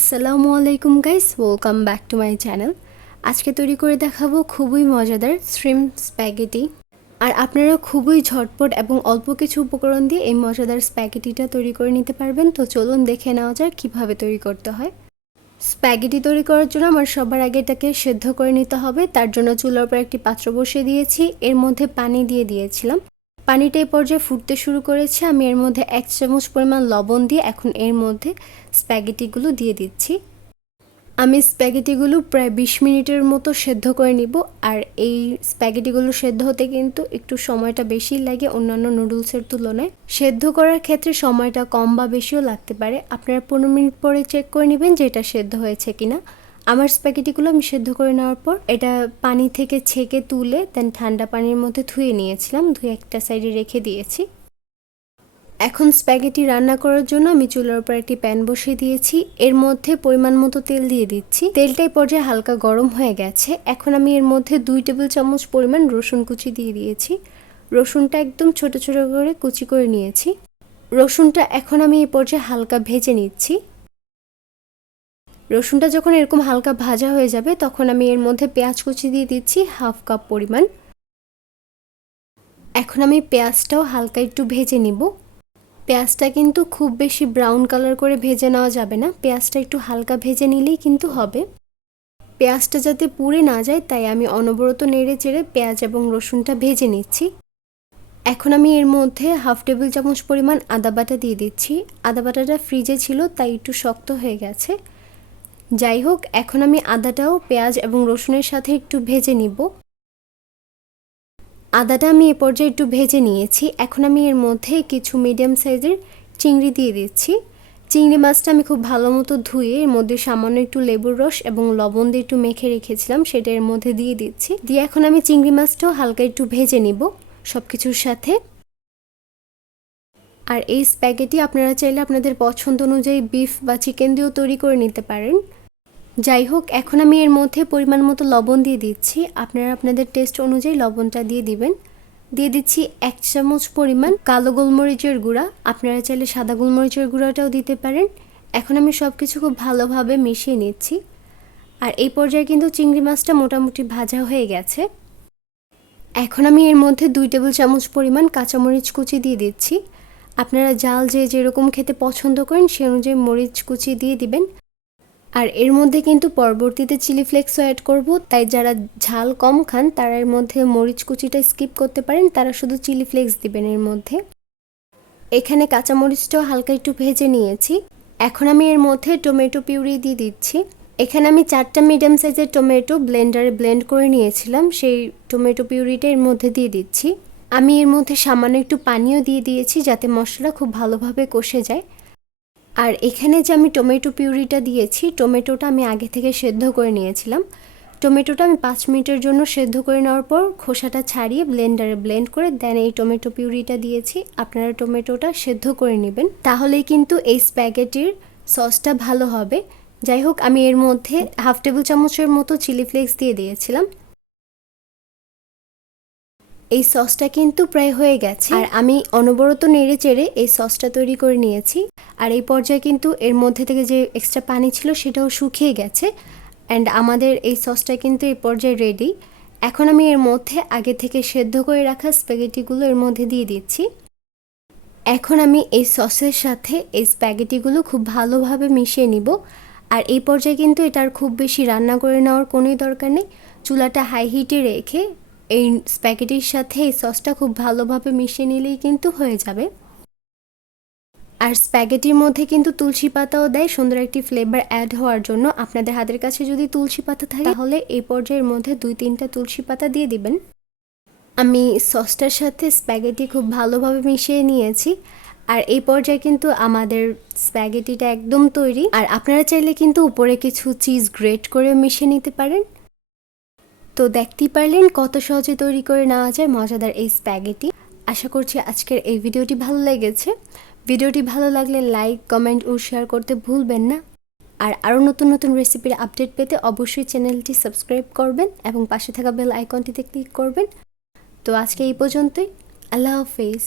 আসসালামু আলাইকুম guys welcome back to my channel আজকে তৈরি করে দেখাবো খুবই মজাদার শ্রিম স্প্যাগেটি আর আপনারা খুবই ঝটপট এবং অল্প কিছু উপকরণ দিয়ে এই মজাদার স্প্যাগেটিটা তৈরি করে নিতে পারবেন। তো চলুন দেখে নেওয়া যাক কীভাবে তৈরি করতে হয়। স্প্যাগেটি তৈরি করার জন্য আমার সবার আগে এটাকে সেদ্ধ করে নিতে হবে। তার জন্য চুলার উপর একটি পাত্র বসিয়ে দিয়েছি। এর মধ্যে পানি দিয়ে দিয়েছিলাম। পানিটা এই পর্যায়ে ফুটতে শুরু করেছে। আমি এর মধ্যে এক চামচ পরিমাণ লবণ দিয়ে এখন এর মধ্যে স্প্যাগেটিগুলো দিয়ে দিচ্ছি। আমি স্প্যাগেটিগুলো প্রায় বিশ মিনিটের মতো সেদ্ধ করে নিব। আর এই স্প্যাগেটিগুলো সেদ্ধ হতে কিন্তু একটু সময়টা বেশি লাগে অন্যান্য নুডলসের তুলনায়। সেদ্ধ করার ক্ষেত্রে সময়টা কম বা বেশিও লাগতে পারে। আপনারা পনেরো মিনিট পরে চেক করে নেবেন যে এটা সেদ্ধ হয়েছে কিনা। আমার স্প্যাগেটিগুলো আমি সেদ্ধ করে নেওয়ার পর এটা পানি থেকে ছেঁকে তুলে দেন ঠান্ডা পানির মধ্যে ধুয়ে নিয়েছিলাম, ধুয়ে একটা সাইডে রেখে দিয়েছি। এখন স্প্যাগেটি রান্না করার জন্য আমি চুলার উপর একটি প্যান বসিয়ে দিয়েছি। এর মধ্যে পরিমাণ মতো তেল দিয়ে দিচ্ছি। তেলটাই পর্যায়ে হালকা গরম হয়ে গেছে। এখন আমি এর মধ্যে দুই টেবিল চামচ পরিমাণ রসুন কুচি দিয়ে দিয়েছি। রসুনটা একদম ছোট ছোট করে কুচি করে নিয়েছি। রসুনটা এখন আমি এই পর্যায়ে হালকা ভেজে নিচ্ছি। রসুনটা যখন এরকম হালকা ভাজা হয়ে যাবে, তখন আমি এর মধ্যে পেঁয়াজ কুচি দিয়ে দিচ্ছি হাফ কাপ পরিমাণ। এখন আমি পেঁয়াজটাও হালকা একটু ভেজে নিব। পেঁয়াজটা কিন্তু খুব বেশি ব্রাউন কালার করে ভেজে নেওয়া যাবে না। পেঁয়াজটা একটু হালকা ভেজে নিলেই কিন্তু হবে। পেঁয়াজটা যাতে পুড়ে না যায়, তাই আমি অনবরত নেড়ে চেড়ে পেঁয়াজ এবং রসুনটা ভেজে নিচ্ছি। এখন আমি এর মধ্যে হাফ টেবিল চামচ পরিমাণ আদা বাটা দিয়ে দিচ্ছি। আদা বাটাটা ফ্রিজে ছিল, তাই একটু শক্ত হয়ে গেছে। যাই হোক এখন আমি আদাটাও পেঁয়াজ এবং রসুনের সাথে একটু ভেজে নিব। আদাটা আমি এ পর্যায়ে একটু ভেজে নিয়েছি। এখন আমি এর মধ্যে কিছু মিডিয়াম সাইজের চিংড়ি দিয়ে দিচ্ছি। চিংড়ি মাছটা আমি খুব ভালো মতো ধুয়ে এর মধ্যে সামান্য একটু লেবুর রস এবং লবণ দিয়ে একটু মেখে রেখেছিলাম, সেটা এর মধ্যে দিয়ে দিচ্ছি। দিয়ে এখন আমি চিংড়ি মাছটাও হালকা একটু ভেজে নিব সব কিছুর সাথে। আর এই স্প্যাগেটি আপনারা চাইলে আপনাদের পছন্দ অনুযায়ী বিফ বা চিকেন দিয়েও তৈরি করে নিতে পারেন। যাই হোক এখন আমি এর মধ্যে পরিমাণ মতো লবণ দিয়ে দিচ্ছি। আপনারা আপনাদের টেস্ট অনুযায়ী লবণটা দিয়ে দিবেন। দিয়ে দিচ্ছি এক চামচ পরিমাণ কালো গোলমরিচের গুঁড়া। আপনারা চাইলে সাদা গোলমরিচের গুঁড়াটাও দিতে পারেন। এখন আমি সব কিছু খুব ভালোভাবে মিশিয়ে নিচ্ছি। আর এই পর্যায়ে কিন্তু চিংড়ি মাছটা মোটামুটি ভাজা হয়ে গেছে। এখন আমি এর মধ্যে দুই টেবিল চামচ পরিমাণ কাঁচামরিচ কুচি দিয়ে দিচ্ছি। আপনারা জাল যে যেরকম খেতে পছন্দ করেন, সে অনুযায়ী মরিচ কুচি দিয়ে দিবেন। আর এর মধ্যে কিন্তু পরবর্তীতে চিলি ফ্লেক্সও অ্যাড করব, তাই যারা ঝাল কম খান, তারা এর মধ্যে মরিচ কুচিটা স্কিপ করতে পারেন, তারা শুধু চিলি ফ্লেক্স দিবেন এর মধ্যে। এখানে কাঁচামরিচটাও হালকা একটু ভেজে নিয়েছি। এখন আমি এর মধ্যে টমেটো পিউরি দিয়ে দিচ্ছি। এখানে আমি চারটা মিডিয়াম সাইজের টমেটো ব্লেন্ডারে ব্লেন্ড করে নিয়েছিলাম, সেই টমেটো পিউরিটা এর মধ্যে দিয়ে দিচ্ছি। আমি এর মধ্যে সামান্য একটু পানিও দিয়ে দিয়েছি, যাতে মশলা খুব ভালোভাবে কষে যায়। আর এখানে যে আমি টমেটো পিউরিটা দিয়েছি, টমেটোটা আমি আগে থেকে সেদ্ধ করে নিয়েছিলাম। টমেটোটা আমি পাঁচ মিনিটের জন্য সেদ্ধ করে নেওয়ার পর খোসাটা ছাড়িয়ে ব্লেন্ডারে ব্লেন্ড করে দেন এই টমেটো পিউরিটা দিয়েছি। আপনারা টমেটোটা সেদ্ধ করে নেবেন। তাহলেই কিন্তু এই স্প্যাগেটির সসটা ভালো হবে। যাই হোক, আমি এর মধ্যে হাফ টেবিল চামচের মতো চিলি ফ্লেক্স দিয়ে দিয়েছিলাম। এই সসটা কিন্তু প্রায় হয়ে গেছে। আর আমি অনবরত নেড়ে চেড়ে এই সসটা তৈরি করে নিয়েছি। আর এই পর্যায়ে কিন্তু এর মধ্যে থেকে যে এক্সট্রা পানি ছিল সেটাও শুকিয়ে গেছে। অ্যান্ড আমাদের এই সসটা কিন্তু এই পর্যায়ে রেডি এখন আমি এর মধ্যে আগে থেকে সেদ্ধ করে রাখা স্প্যাগেটিগুলো এর মধ্যে দিয়ে দিচ্ছি। এখন আমি এই সসের সাথে এই স্প্যাগেটিগুলো খুব ভালোভাবে মিশিয়ে নিব। আর এই পর্যায়ে কিন্তু এটার খুব বেশি রান্না করে নেওয়ার কোনোই দরকার নেই। চুলাটা হাই হিটে রেখে এই স্প্যাগেটির সাথে এই সসটা খুব ভালোভাবে মিশিয়ে নিলেই কিন্তু হয়ে যাবে। আর স্প্যাগেটির মধ্যে কিন্তু তুলসী পাতাও দেয়, সুন্দর একটি ফ্লেভার অ্যাড হওয়ার জন্য। আপনাদের হাতের কাছে যদি তুলসী পাতা থাকে, তাহলে এই পর্যায়ের মধ্যে দুই তিনটা তুলসী পাতা দিয়ে দিবেন। আমি সসটার সাথে স্প্যাগেটি খুব ভালোভাবে মিশিয়ে নিয়েছি। আর এই পর্যায়ে কিন্তু আমাদের স্প্যাগেটিটা একদম তৈরি। আর আপনারা চাইলে কিন্তু উপরে কিছু চিজ গ্রেট করে মিশিয়ে নিতে পারেন। তো দেখতেই পারলেন কত সহজে তৈরি করে নেওয়া যায় মজাদার এই স্প্যাগেটি। আশা করছি আজকের এই ভিডিওটি ভালো লেগেছে। ভিডিওটি ভালো লাগলে লাইক, কমেন্ট ও শেয়ার করতে ভুলবেন না। আর আরও নতুন নতুন রেসিপির আপডেট পেতে অবশ্যই চ্যানেলটি সাবস্ক্রাইব করবেন এবং পাশে থাকা বেল আইকনটিতে ক্লিক করবেন। তো আজকে এই পর্যন্তই। আল্লাহ হাফেজ।